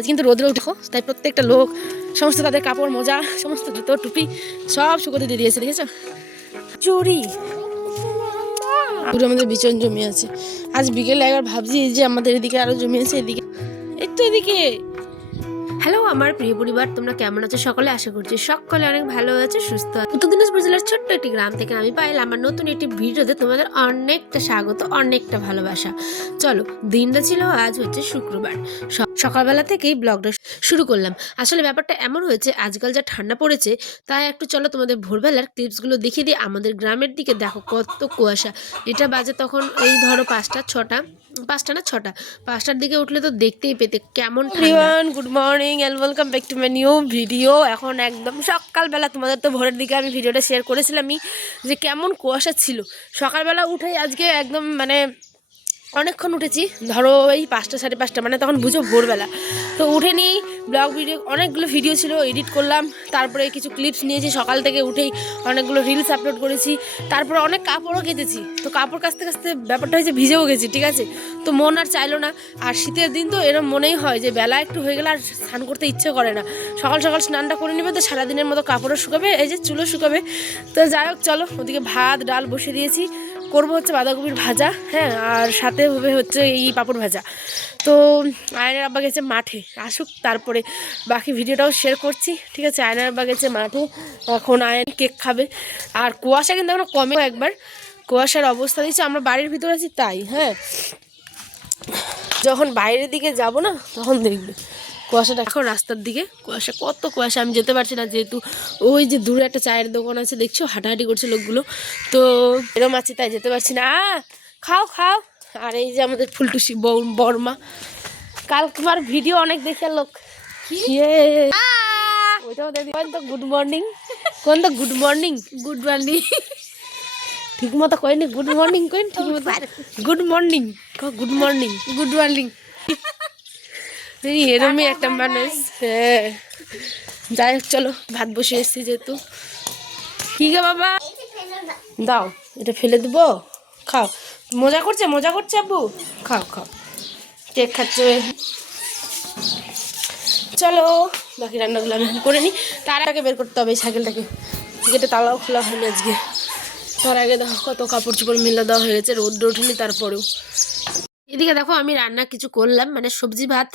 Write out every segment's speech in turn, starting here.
আজ কিন্তু রোদ্রে উঠো, তাই প্রত্যেকটা লোক সমস্ত তাদের কাপড় মোজা সমস্ত জুতো টুপি সব শুকোতে দিয়ে দিয়েছে, দেখেছো? চুরি পুরো আমাদের বিচন জমি আছে। আজ বিকেলে একবার ভাবছি যে আমাদের এদিকে আরো জমি আছে, এদিকে একটু এদিকে। হ্যালো আমার প্রিয় পরিবার, তোমরা কেমন আছো? সকলে আশা করছি সকলে অনেক ভালো আছে, সুস্থ আছে। উত্তর দিনাজপুর জেলার ছোট্ট একটি গ্রাম থেকে আমি পাইল আমার নতুন একটি ভিডিওতে তোমাদের অনেকটা স্বাগত, অনেকটা ভালোবাসা। চলো, দিনটা ছিল আজ হচ্ছে শুক্রবার, সকালবেলা থেকেই ব্লগটা শুরু করলাম। আসলে ব্যাপারটা এমন হয়েছে, আজকাল যা ঠান্ডা পড়েছে, তাই একটু চলো তোমাদের ভোরবেলার ক্লিপসগুলো দেখিয়ে দিই। আমাদের গ্রামের দিকে দেখো কত কুয়াশা। এটা বাজে তখন এই ধরো 5টা না 6টা, 5টার দিকে উঠলে তো দেখতেই পেতে কেমন ঠান্ডা। Good morning and welcome back to my new video. এখন একদম সকালবেলা, তোমাদের তো ভোরের দিকে আমি ভিডিওটা শেয়ার করেছিলামই যে কেমন কুয়াশা ছিল। সকালবেলা উঠেই আজকে একদম মানে অনেকক্ষণ উঠেছি, ধরো এই 5টা 5:30, মানে তখন বুঝো ভোরবেলা। তো উঠে নিয়েই ব্লগ ভিডিও, অনেকগুলো ভিডিও ছিল এডিট করলাম, তারপরে কিছু ক্লিপস নিয়েছি। সকাল থেকে উঠেই অনেকগুলো রিলস আপলোড করেছি, তারপরে অনেক কাপড়ও কেচেছি। তো কাপড় কাচতে কাচতে ব্যাপারটা হয়েছে ভিজেও গেছি, ঠিক আছে? তো মন আর চাইলো না। আর শীতের দিন তো এরকম মনেই হয় যে বেলা একটু হয়ে গেলে আর স্নান করতে ইচ্ছে করে না। সকাল সকাল স্নানটা করে নেবে তো সারাদিনের মতো কাপড়ও শুকাবে, এই যে চুলও শুকাবে। তো যাই হোক, চলো ওদিকে ভাত ডাল বসে দিয়েছি, করবো হচ্ছে বাঁধাকপির ভাজা, হ্যাঁ, আর সাথে হবে হচ্ছে এই পাঁপড় ভাজা। তো আয়নের আব্বা গেছে মাঠে, আসুক তারপরে বাকি ভিডিওটাও শেয়ার করছি, ঠিক আছে? আয়নের আব্বা গেছে মাঠে, এখন আয়ন কেক খাবে। আর কুয়াশা কিন্তু এখন কমে, একবার কুয়াশার অবস্থা দিচ্ছে। আমরা বাড়ির ভিতর আছি তাই, হ্যাঁ, যখন বাইরের দিকে যাব না তখন দেখবে কুয়াশাটা। এখন রাস্তার দিকে কুয়াশা, কত কুয়াশা, আমি যেতে পারছি না, যেহেতু ওই যে দূরে একটা চায়ের দোকান আছে, দেখছো হাঁটাহাঁটি করছে লোকগুলো, তো এরম আছে তাই যেতে পারছি না। খাও খাও। আর এই যে আমাদের ফুলটুসি বর্মা, কাল তোমার ভিডিও অনেক দেখে লোক ওইটাও দেখি। কোন তো গুড মর্নিং, কোন তো গুড মর্নিং, গুড মর্নিং ঠিক মতো কইনি, গুড মর্নিং কইন ঠিক মতো, good morning, good morning, good morning. এরমই একটা মানুষ। হ্যাঁ, যাই হোক, চলো ভাত বসে এসছি যেহেতু। কি গে বাবা, দাও এটা ফেলে দেবো, খাও। মজা করছে আব্বু, খাও খাও, কেক খাচ্ছে। চলো বাকি রান্নাগুলো আমি করে নিই, তার আগে বের করতে হবে এই সাইকেলটাকে, টিকেটে তালাও খোলা হয়নি আজকে। তার আগে দেখো কত কাপড় চোপড় মেলা দেওয়া হয়ে গেছে, রোদ ওঠেনি তারপরেও। এদিকে দেখো আমি রান্না কিছু করলাম, মানে সবজি ভাত।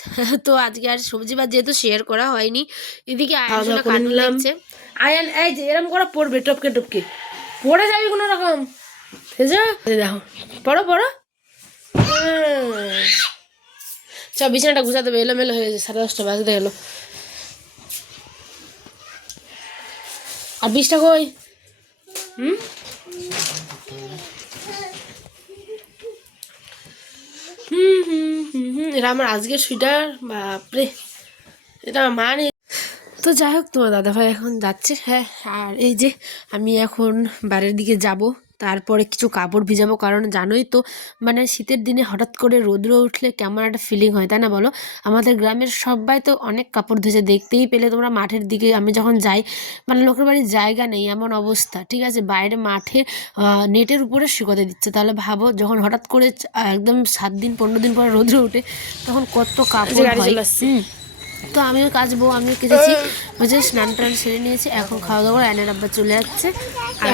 তো আজকে আর সবজি ভাত যেহেতু শেয়ার করা হয়নি, এদিকে আয়ন লাগছে। আয়ন এই যে এরকম করে পড়বে, টপকে টপকে পড়ে যাবি কোনো রকম। দেখো পড়ো পড়ো, সব বিছানাটা গুছাতে হবে, এলোমেলো হয়ে গেছে, 10:30 বাজতে গেলো। আর 20টা কই? এটা আমার আজকের সুইটার, বাপরে, এটা মানে। তো যাই হোক, তোমার দাদাভাই এখন যাচ্ছে, হ্যাঁ। আর এই যে আমি এখন বাড়ির দিকে যাব, তারপরে কিছু কাপড় ভিজাবো, কারণ জানোই তো মানে শীতের দিনে হঠাৎ করে রোদ্র উঠলে কেমন একটা ফিলিং হয়, তাই না বলো? আমাদের গ্রামের সবাই তো অনেক কাপড় ধুয়েছে, দেখতেই পেলে তোমরা মাঠের দিকে আমি যখন যাই, মানে লোকের বাড়ির জায়গা নেই এমন অবস্থা, ঠিক আছে? বাইরে মাঠে নেটের উপরে শুকোতে দিচ্ছে। তাহলে ভাবো যখন হঠাৎ করে একদম 7 দিন 15 দিন পরে রোদ্র উঠে, তখন কত কাপড় হয়। তো আমিও কাচবো, আমিও কেচেছি, ওই যে স্নান টান সেরে নিয়েছি। এখন খাওয়া দাওয়া, আয়নের আব্বা চলে যাচ্ছে, আর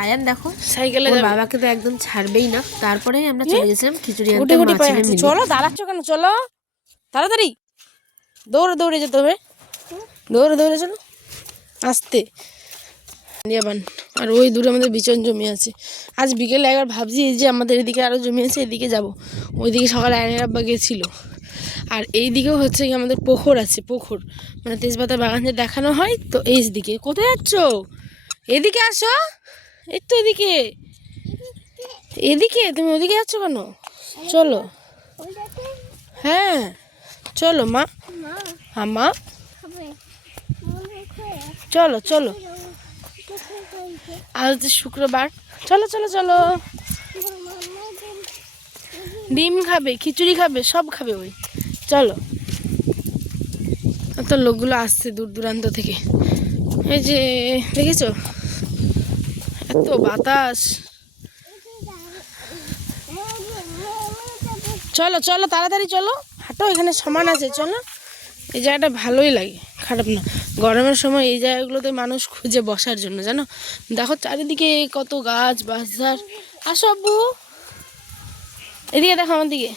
আয়ান দেখো সাইকেলে বাবাকে তো একদম ছাড়বেই না। তারপরেই আমরা চলে গেছিলাম খিচুড়ি আনতে। চলো দাঁড়াচ্ছ কেন, চলো তাড়াতাড়ি, দৌড়ে দৌড়ে যেতে হবে, দৌড়ে দৌড়ে চলো আসতে। আর ওই দূরে আমাদের বিচন জমি আছে। আজ বিকেলে একবার ভাবছি যে আমাদের এদিকে আরো জমি আছে, এদিকে যাব। ওইদিকে সকালে আয়নের আব্বা গেছিল। আর এই দিকেও হচ্ছে কি আমাদের পুকুর আছে, পুকুর মানে তেজপাতার বাগান যে দেখানো হয়, তো এই দিকে। কোথায় যাচ্ছ? এদিকে আসো, এই তো এদিকে, এদিকে। তুমি ওদিকে যাচ্ছ কেন? চলো, হ্যাঁ চলো মা, মা চলো চলো, আজ হচ্ছে শুক্রবার, চলো চলো চলো। ডিম খাবে, খিচুড়ি খাবে, সব খাবে ওই, চলো। তো লোকগুলো আসছে দূর দূরান্ত থেকে, এই যে দেখেছো এত বাতাস। চলো চলো তাড়াতাড়ি চলো, হাঁটো। এখানে সমান আছে, চলো। এই জায়গাটা ভালোই লাগে, খারাপ না। গরমের সময় এই জায়গাগুলোতে মানুষ খুঁজে বসার জন্য, জানো। দেখো চারিদিকে কত গাছ বাজার। আসো আব্বু, এদিকে দেখো আমার দিকে।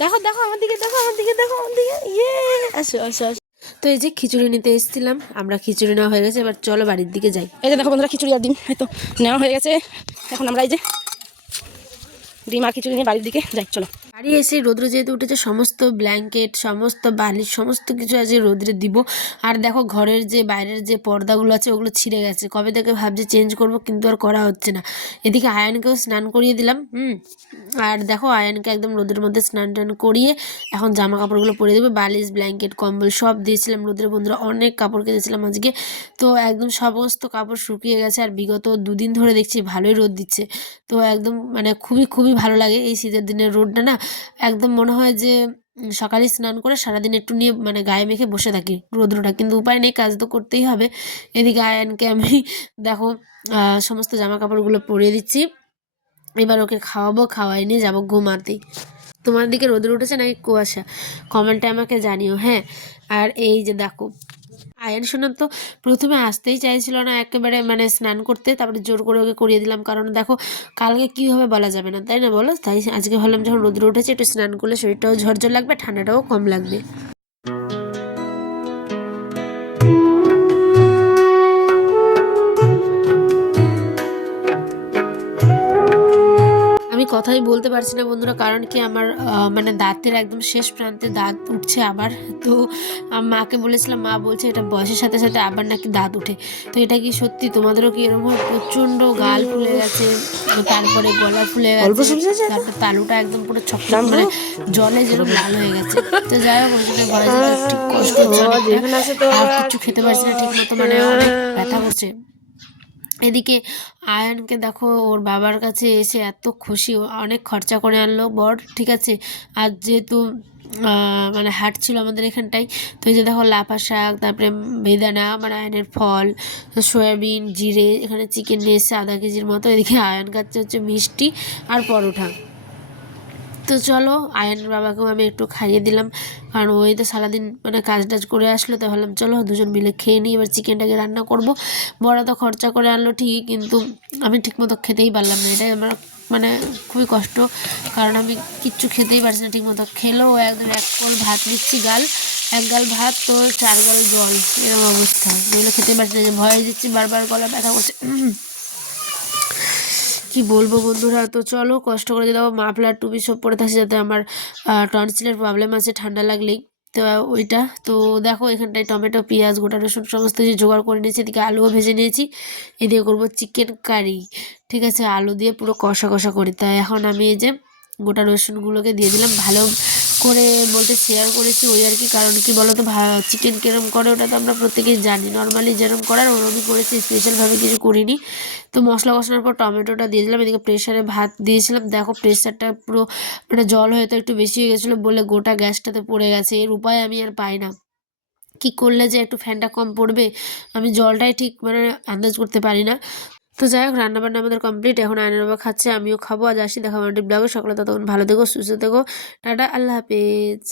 দেখো দেখো আমার দিকে, দেখো আমার দিকে, দেখো আমার দিকে। ইয়ে, আসো আসো আসো। তো এই যে খিচুড়ি নিতে এসেছিলাম আমরা, খিচুড়ি নেওয়া হয়ে গেছে, এবার চলো বাড়ির দিকে যাই। এই যে দেখো বন্ধুরা, খিচুড়ি আর ডিম হয়তো নেওয়া হয়ে গেছে। এখন আমরা এই যে ডিম আর খিচুড়ি নিয়ে বাড়ির দিকে যাই, চলো। বাড়ি এসে রোদ্র যেহেতু উঠেছে, সমস্ত ব্ল্যাঙ্কেট সমস্ত বালিশ সমস্ত কিছু আজ রোদ্রে দিব। আর দেখো ঘরের যে বাইরের যে পর্দাগুলো আছে ওগুলো ছিঁড়ে গেছে, কবে থেকে ভাবছি চেঞ্জ করব, কিন্তু আর করা হচ্ছে না। এদিকে আয়ানকেও স্নান করিয়ে দিলাম। আর দেখো আয়ানকে একদম রোদের মধ্যে স্নান টান করিয়ে এখন জামা কাপড়গুলো পরে দেবে। বালিশ ব্ল্যাঙ্কেট কম্বল সব দিয়েছিলাম রোদ্রে, বন্ধুরা অনেক কাপড় কেটেছিলাম আজকে। তো একদম সমস্ত কাপড় শুকিয়ে গেছে, আর বিগত 2 দিন ধরে দেখছি ভালোই রোদ দিচ্ছে। তো একদম মানে খুবই খুবই ভালো লাগে এই শীতের দিনের রোদটা না। একদম মনে হয় যে সকালে স্নান করে সারাদিন একটু নিয়ে মানে গায়ে মেখে বসে থাকি রোদ্রটা, কিন্তু উপায় নেই, কাজ তো করতেই হবে। এদিকে আয়ানকে আমি দেখো সমস্ত জামা কাপড়গুলো পরিয়ে দিচ্ছি। এবার ওকে খাওয়াবো, খাওয়াই নিয়ে যাবো ঘুমাতে। তোমার দিকে রোদ্র উঠেছে নাকি কুয়াশা, কমেন্টে আমাকে জানিও, হ্যাঁ। আর এই যে দেখো আয়ান সোনা তো প্রথমে আসতেই চাইছিল না একেবারে, মানে স্নান করতে, তারপরে জোর করে ওকে করিয়ে দিলাম, কারণ দেখো কালকে কী হবে বলা যাবে না, তাই না বলো। তাই আজকে ভাবলাম যখন রোদ্র উঠেছে একটু স্নান করলে শরীরটাও ঝরঝর লাগবে, ঠান্ডাটাও কম লাগবে। আমি কথাই বলতে পারছি না বন্ধুরা, কারণ কি আমার মানে দাঁতের একদম শেষ প্রান্তে দাঁত উঠছে আবার। তো মাকে বলেছিলাম, মা বলছে এটা বয়সের সাথে সাথে আবার নাকি দাঁত উঠে। তো এটা কি সত্যি, তোমাদেরও কি এরকম হয়? প্রচণ্ড গাল ফুলে গেছে, তারপরে গলা ফুলে গেছে, তারপর তালুটা একদম পুরো ছকছক মানে জলে যেরকম লাল হয়ে গেছে। তো যাই হোক ওই জন্য গলা যেতে ঠিক কষ্ট হচ্ছে অনেকটা, আর কিছু খেতে পারছি না ঠিক মতো, মানে অনেক ব্যথা করছে। এদিকে আয়ানকে দেখো ওর বাবার কাছে এসে এত খুশি, অনেক খরচা করে আনলো বর, ঠিক আছে। আর যেহেতু মানে হাট ছিল আমাদের এখানটায়, তো এই যে দেখো লাফা শাক, তারপরে বেদানা মানে আয়নের ফল, সয়াবিন, জিরে, এখানে চিকেন নিয়ে এসছে আধা কেজির মতো। এদিকে আয়ান খাচ্ছে হচ্ছে মিষ্টি আর পরোটা। তো চলো আয়ানের বাবাকেও আমি একটু খাইয়ে দিলাম, কারণ ওই তো সারাদিন মানে কাজ টাজ করে আসলো, তো ভাবলাম চলো দুজন মিলে খেয়ে নিই। এবার চিকেনটাকে রান্না করব। বড় তো খরচা করে আনলো ঠিকই, কিন্তু আমি ঠিকমতো খেতেই পারলাম না, এটাই আমার মানে খুবই কষ্ট, কারণ আমি কিচ্ছু খেতেই পারছি না ঠিকমতো। খেলেও একদম এক কল ভাত নিচ্ছি গাল, এক গাল ভাত তো 4 গাল জল, এরকম অবস্থা। নইলে খেতেই পারছি না, যে ভয় দিচ্ছি, বারবার গলা ব্যথা করছে। কি বলবো বন্ধুরা, তো চলো কষ্ট করে দিয়ে দেবো। মাফলার টুপি সব পরে থাকছে, যাতে আমার টনসিলের প্রবলেম আছে ঠান্ডা লাগলেই, তো ওইটা। তো দেখো এখানটায় টমেটো পেঁয়াজ গোটা রসুন সমস্ত কিছু জোগাড় করে নিয়েছি, এদিকে আলুও ভেজে নিয়েছি। এদিকে করবো চিকেন কারি, ঠিক আছে, আলু দিয়ে পুরো কষা কষা করি। তাই এখন আমি এই যে গোটা রসুনগুলোকে দিয়ে দিলাম, ভালো করে বলতে শেয়ার করেছি ওই আর কি, কারণ কি বলো তো চিকেন কিরম করে ওটা তো আমরা প্রত্যেকেই জানি, নর্মালি যেরকম করার ওরমই করেছি, স্পেশালভাবে কিছু করিনি। তো মশলা কষানোর পর টমেটোটা দিয়ে দিলাম, এদিকে প্রেশারে ভাত দিয়েছিলাম, দেখো প্রেশারটা পুরো মানে জল হয়তো একটু বেশি হয়ে গেছিলো বলে গোটা গ্যাসটাতে পড়ে গেছে। এর উপায় আমি আর পাই না, কি করলে যে একটু ফ্যানটা কম পড়বে, আমি জলটাই ঠিক মানে আন্দাজ করতে পারি না। তো যাই হোক রান্নাবান্না আমাদের কমপ্লিট, এখন আয়নার বাবা খাচ্ছে, আমিও খাবো। আজ আসি, দেখা আমার ব্লগে, সকলে ততক্ষণ ভালো থেকো সুস্থ থেকো, টাটা, আল্লাহ হাফেজ।